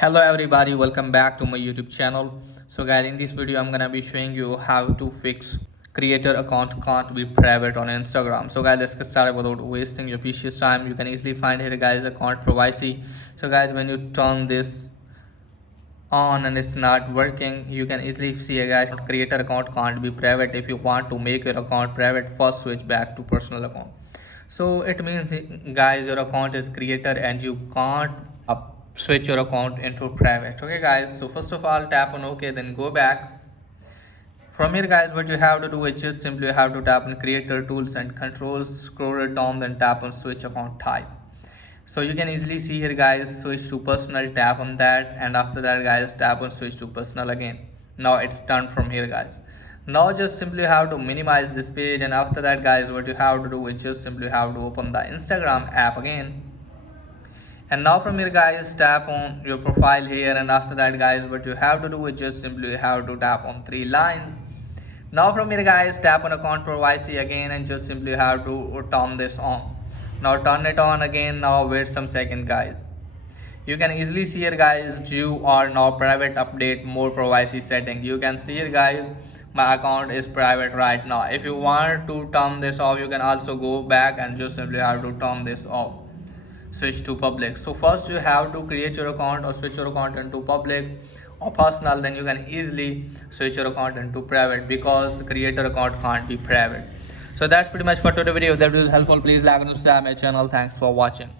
Hello everybody, welcome back to my YouTube channel. So guys, in this video I'm gonna be showing you how to fix creator account can't be private on Instagram. So guys, let's get started without wasting your precious time. You can easily find here guys account privacy. So guys, when you turn this on and it's not working, you can easily see here guys creator account can't be private. If you want to make your account private, first switch back to personal account. So it means guys your account is creator and you can't switch your account into private. Okay guys, so first of all tap on OK, then go back. From here guys, what you have to do is just simply you have to tap on creator tools and controls, scroll it down, then tap on switch account type. So you can easily see here guys, switch to personal, tap on that, and after that guys tap on switch to personal again. Now it's done from here guys. Now just simply have to minimize this page, and after that guys what you have to do is just simply have to open the Instagram app again. And now from here guys, tap on your profile here, and after that guys what you have to do is just simply have to tap on three lines. Now from here guys, tap on account privacy again and just simply have to turn this on. Now turn it on again. Now wait some second guys. You can easily see here guys, you are now private, update more privacy setting. You can see here guys, my account is private right now. If you want to turn this off, you can also go back and just simply have to turn this off, switch to public. So first you have to create your account or switch your account into public or personal, then you can easily switch your account into private, because creator account can't be private. So that's pretty much for today's video. If that was helpful, please like and subscribe my channel. Thanks for watching.